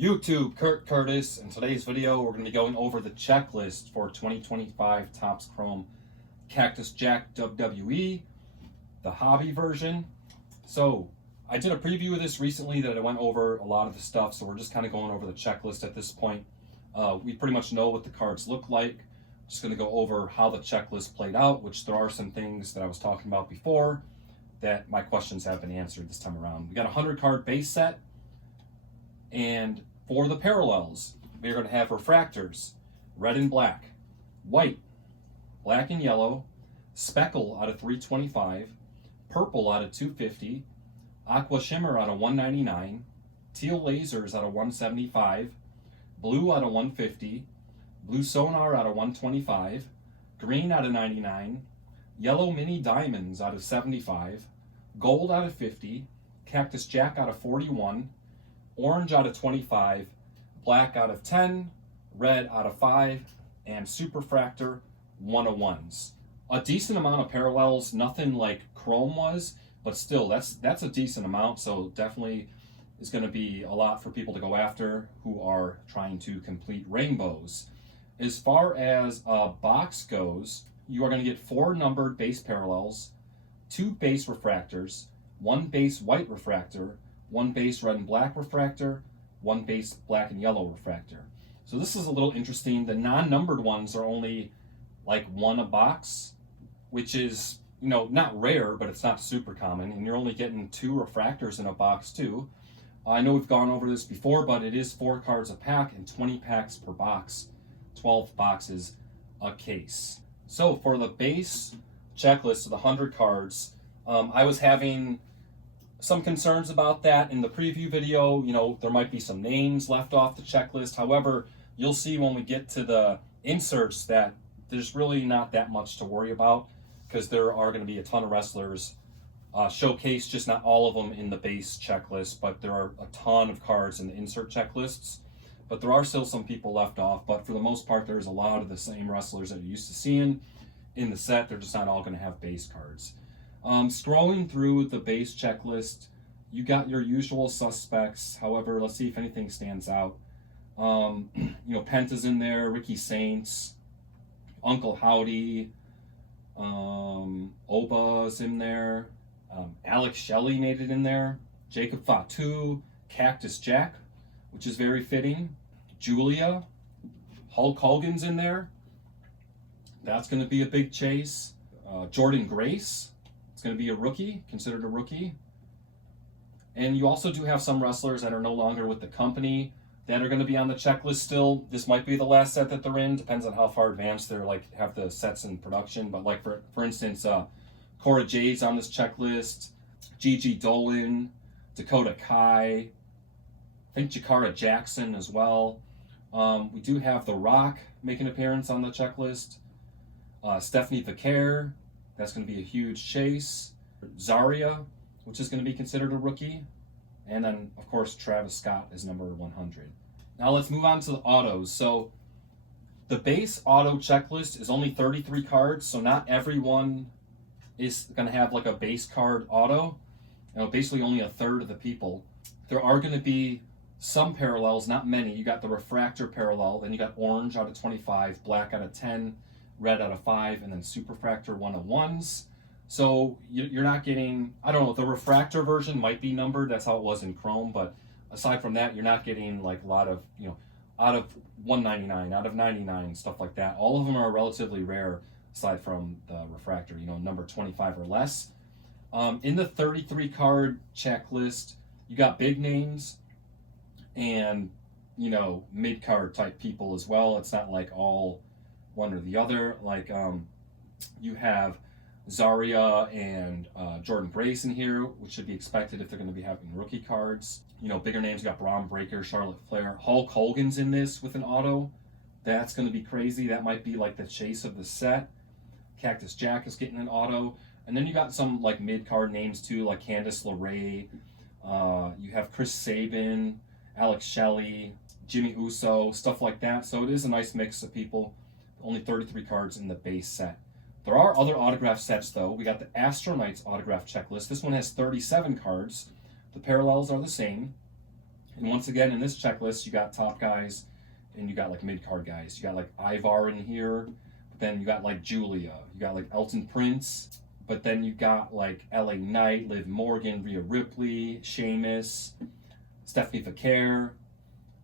YouTube, Kurt Curtis. In today's video, we're going to be going over the checklist for 2025 Topps Chrome Cactus Jack WWE, the hobby version. So I did a preview of this recently that I went over a lot of the stuff, so we're just kind of going over the checklist at this point. We pretty much know what the cards look like. Just going to go over how the checklist played out, which there are some things that I was talking about before that my questions have been answered this time around. We got a 100 card base set, and for the parallels, we're going to have refractors, red and black, white, black and yellow, speckle out of 325, purple out of 250, aqua shimmer out of 199, teal lasers out of 175, blue out of 150, blue sonar out of 125, green out of 99, yellow mini diamonds out of 75, gold out of 50, cactus jack out of 41, orange out of 25, black out of 10, red out of 5, and superfractor 101s. A decent amount of parallels, nothing like Chrome was, but still that's a decent amount, so definitely is going to be a lot for people to go after who are trying to complete rainbows. As far as a box goes, you are going to get 4 numbered base parallels, 2 base refractors, 1 base white refractor, 1 base red and black refractor, 1 base black and yellow refractor. So this is a little interesting. The non-numbered ones are only like 1 a box, which is, not rare, but it's not super common. And you're only getting 2 refractors in a box too. I know we've gone over this before, but it is 4 cards a pack and 20 packs per box, 12 boxes a case. So for the base checklist of the 100 cards, I was having some concerns about that in the preview video. There might be some names left off the checklist. However, you'll see when we get to the inserts that there's really not that much to worry about, because there are going to be a ton of wrestlers showcased, just not all of them in the base checklist, but there are a ton of cards in the insert checklists. But there are still some people left off, but for the most part, there's a lot of the same wrestlers that you're used to seeing in the set. They're just not all going to have base cards. Scrolling through the base checklist, you got your usual suspects. However, let's see if anything stands out. Penta's in there, Ricky Saints, Uncle Howdy, Oba's in there, Alex Shelley made it in there, Jacob Fatu, Cactus Jack, which is very fitting, Julia, Hulk Hogan's in there. That's going to be a big chase. Jordan Grace, it's going to be a rookie, considered a rookie. And you also do have some wrestlers that are no longer with the company that are going to be on the checklist still. This might be the last set that they're in. Depends on how far advanced they're have the sets in production. But for instance, Cora Jade's on this checklist, Gigi Dolan, Dakota Kai, I think Jakara Jackson as well. We do have The Rock make an appearance on the checklist. Stephanie Vicaire, that's going to be a huge chase. Zarya, which is going to be considered a rookie. And then, of course, Travis Scott is number 100. Now let's move on to the autos. So the base auto checklist is only 33 cards, so not everyone is going to have like a base card auto. Basically only a third of the people. There are going to be some parallels, not many. You got the refractor parallel, then you got orange out of 25, black out of 10, red out of 5, and then superfractor 101s. So you're not getting, the refractor version might be numbered. That's how it was in Chrome. But aside from that, you're not getting like a lot of, out of 199, out of 99, stuff like that. All of them are relatively rare aside from the refractor, number 25 or less. In the 33 card checklist, you got big names and, mid card type people as well. It's not like all one or the other. You have Zarya and Jordan Grace in here, which should be expected if they're going to be having rookie cards. Bigger names, you got Braun Breaker, Charlotte Flair. Hulk Hogan's in this with an auto. That's going to be crazy. That might be like the chase of the set. Cactus Jack is getting an auto. And then you got some like mid-card names too, like Candice LeRae. You have Chris Sabin, Alex Shelley, Jimmy Uso, stuff like that. So it is a nice mix of people. Only 33 cards in the base set. There are other autograph sets though. We got the Astro Knights autograph checklist. This one has 37 cards. The parallels are the same. And once again, in this checklist, you got top guys and you got like mid-card guys. You got like Ivar in here, but then you got like Julia. You got like Elton Prince, but then you got like LA Knight, Liv Morgan, Rhea Ripley, Sheamus, Stephanie Vaquer,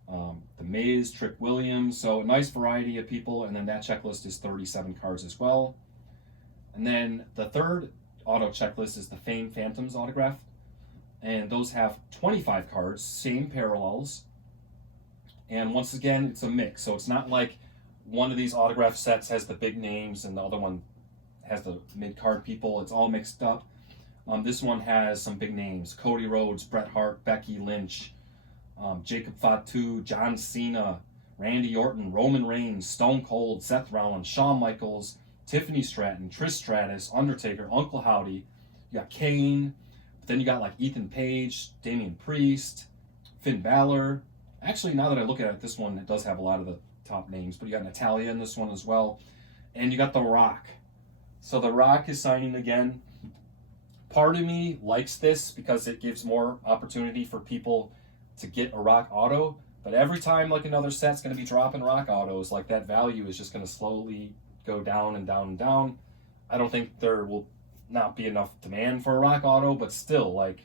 The Miz, Trick Williams. So a nice variety of people. And then that checklist is 37 cards as well. And then the third auto checklist is the Fame Phantoms autograph. And those have 25 cards, same parallels. And once again, it's a mix. So it's not like one of these autograph sets has the big names and the other one has the mid-card people. It's all mixed up. This one has some big names: Cody Rhodes, Bret Hart, Becky Lynch, Jacob Fatu, John Cena, Randy Orton, Roman Reigns, Stone Cold, Seth Rollins, Shawn Michaels, Tiffany Stratton, Trish Stratus, Undertaker, Uncle Howdy. You got Kane. But then you got like Ethan Page, Damian Priest, Finn Balor. Actually, now that I look at it, this one, it does have a lot of the top names, but you got Natalia in this one as well. And you got The Rock. So The Rock is signing again. Part of me likes this because it gives more opportunity for people to get a Rock auto. But every time like another set's going to be dropping Rock autos, like that value is just going to slowly go down and down and down. I don't think there will not be enough demand for a Rock auto, but still, like,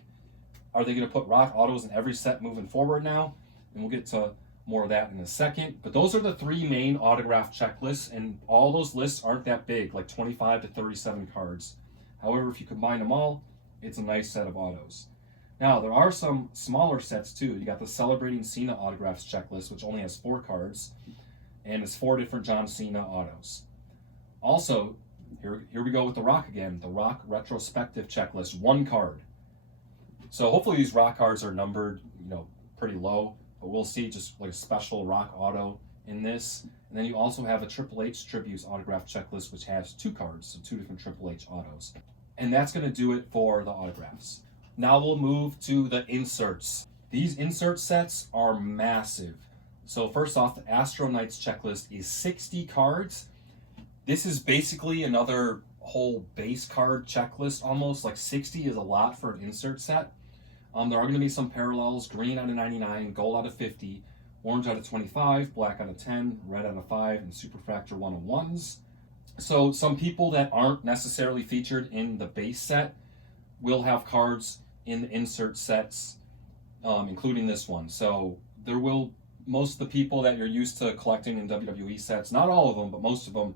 are they going to put Rock autos in every set moving forward now? And we'll get to more of that in a second. But those are the three main autograph checklists, and all those lists aren't that big, like 25 to 37 cards. However, if you combine them all, it's a nice set of autos. Now, there are some smaller sets too. You got the Celebrating Cena autographs checklist, which only has 4 cards, and it's 4 different John Cena autos. Also, here we go with The Rock again. The Rock retrospective checklist, 1 card. So hopefully these Rock cards are numbered, pretty low. But we'll see just like a special Rock auto in this. And then you also have a Triple H Tributes autograph checklist, which has 2 cards, so 2 different Triple H autos. And that's going to do it for the autographs. Now we'll move to the inserts. These insert sets are massive. So first off, the Astro Knights checklist is 60 cards. This is basically another whole base card checklist almost. Like 60 is a lot for an insert set. There are going to be some parallels: green out of 99, gold out of 50, orange out of 25, black out of 10, red out of 5, and Superfractor 101s. So some people that aren't necessarily featured in the base set will have cards in the insert sets, including this one. So there will, most of the people that you're used to collecting in WWE sets, not all of them, but most of them,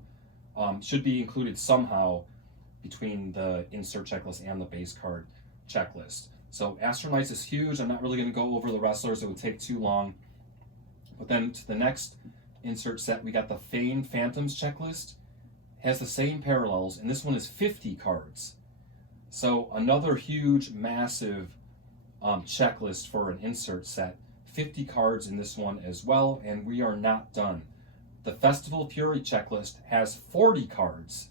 should be included somehow between the insert checklist and the base card checklist. So Astro Knights is huge. I'm not really going to go over the wrestlers. It would take too long. But then to the next insert set, we got the Fame Phantoms checklist. It has the same parallels, and this one is 50 cards. So another huge, massive checklist for an insert set. 50 cards in this one as well, and we are not done. The Festival Fury checklist has 40 cards.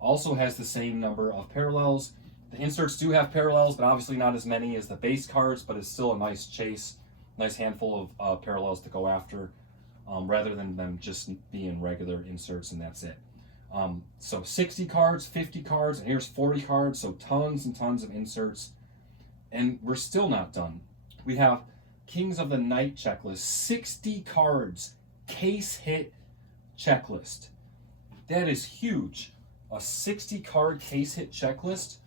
Also has the same number of parallels. The inserts do have parallels, but obviously not as many as the base cards, but it's still a nice chase, nice handful of parallels to go after, rather than them just being regular inserts and that's it. So 60 cards, 50 cards, and here's 40 cards, so tons and tons of inserts. And we're still not done. We have Kings of the Night checklist, 60 cards, case hit checklist. That is huge. A 60 card case hit checklist.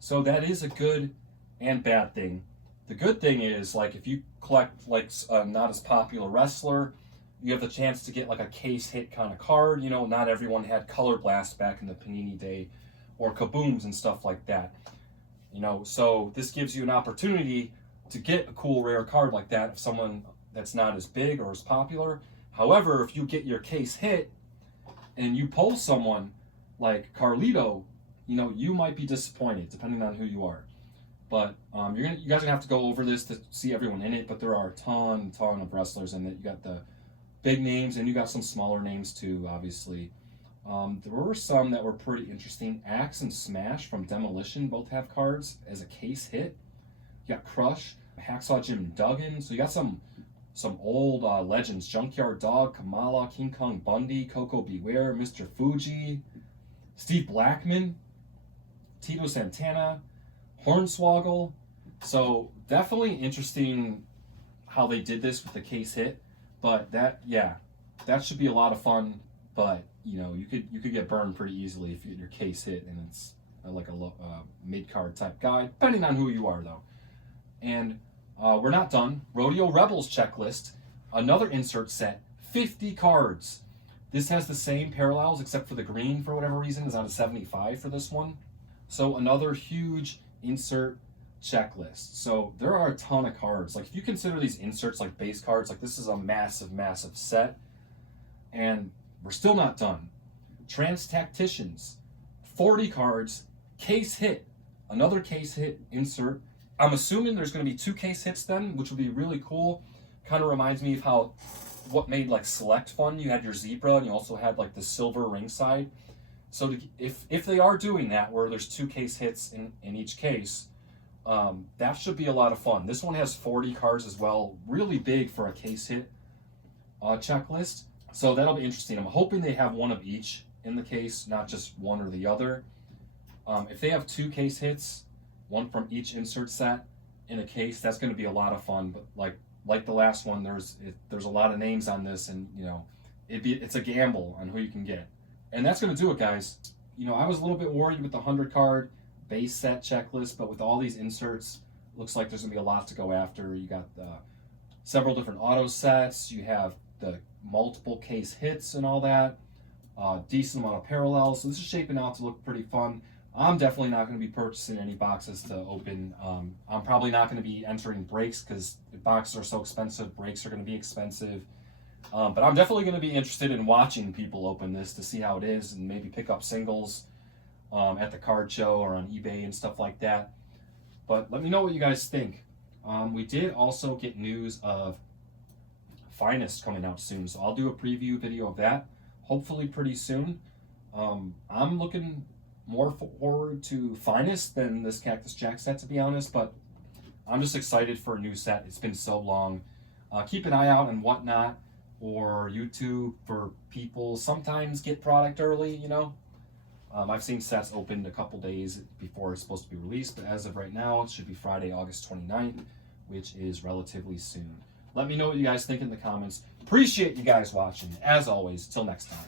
So that is a good and bad thing. The good thing is, like, if you collect like a not as popular wrestler, you have the chance to get like a case hit kind of card. Not everyone had Color Blast back in the Panini day, or Kabooms and stuff like that. So this gives you an opportunity to get a cool rare card like that of someone that's not as big or as popular. However, if you get your case hit and you pull someone like Carlito, you might be disappointed depending on who you are. But you guys are gonna have to go over this to see everyone in it. But there are a ton of wrestlers in it. You got the big names and you got some smaller names too, obviously. There were some that were pretty interesting. Axe and Smash from Demolition both have cards as a case hit. You got Crush, Hacksaw Jim Duggan. So you got some old legends: Junkyard Dog, Kamala, King Kong Bundy, Coco Beware, Mr. Fuji, Steve Blackman, Tito Santana, Hornswoggle. So definitely interesting how they did this with the case hit, but that should be a lot of fun. But you could get burned pretty easily if your case hit and it's like a mid-card type guy, depending on who you are though. And we're not done. Rodeo Rebels checklist, another insert set, 50 cards. This has the same parallels except for the green for whatever reason is on a 75 for this one. So another huge insert checklist. So there are a ton of cards. Like if you consider these inserts like base cards, like this is a massive, massive set. And we're still not done. Trans Tacticians, 40 cards, case hit, another case hit insert. I'm assuming there's going to be 2 case hits then, which would be really cool. Kind of reminds me of how what made like Select fun. You had your zebra and you also had like the silver ringside. So if they are doing that where there's 2 case hits in each case, that should be a lot of fun. This one has 40 cards as well, really big for a case hit checklist. So that'll be interesting. I'm hoping they have one of each in the case, not just one or the other. If they have 2 case hits, one from each insert set in a case, that's going to be a lot of fun. But like the last one, there's a lot of names on this, and it's a gamble on who you can get. And that's going to do it, guys. I was a little bit worried with the 100 card base set checklist, but with all these inserts, looks like there's going to be a lot to go after. You got several different auto sets. You have the multiple case hits and all that. Decent amount of parallels. So this is shaping out to look pretty fun. I'm definitely not going to be purchasing any boxes to open. I'm probably not going to be entering breaks because boxes are so expensive. Breaks are going to be expensive. But I'm definitely going to be interested in watching people open this to see how it is and maybe pick up singles at the card show or on eBay and stuff like that. But let me know what you guys think. We did also get news of Finest coming out soon, so I'll do a preview video of that hopefully pretty soon. I'm looking more forward to Finest than this Cactus Jack set, to be honest, but I'm just excited for a new set. It's been so long. Keep an eye out on Whatnot or YouTube for people sometimes get product early. I've seen sets opened a couple days before it's supposed to be released, but as of right now, it should be Friday, August 29th, which is relatively soon. Let me know what you guys think in the comments. Appreciate you guys watching. As always, till next time.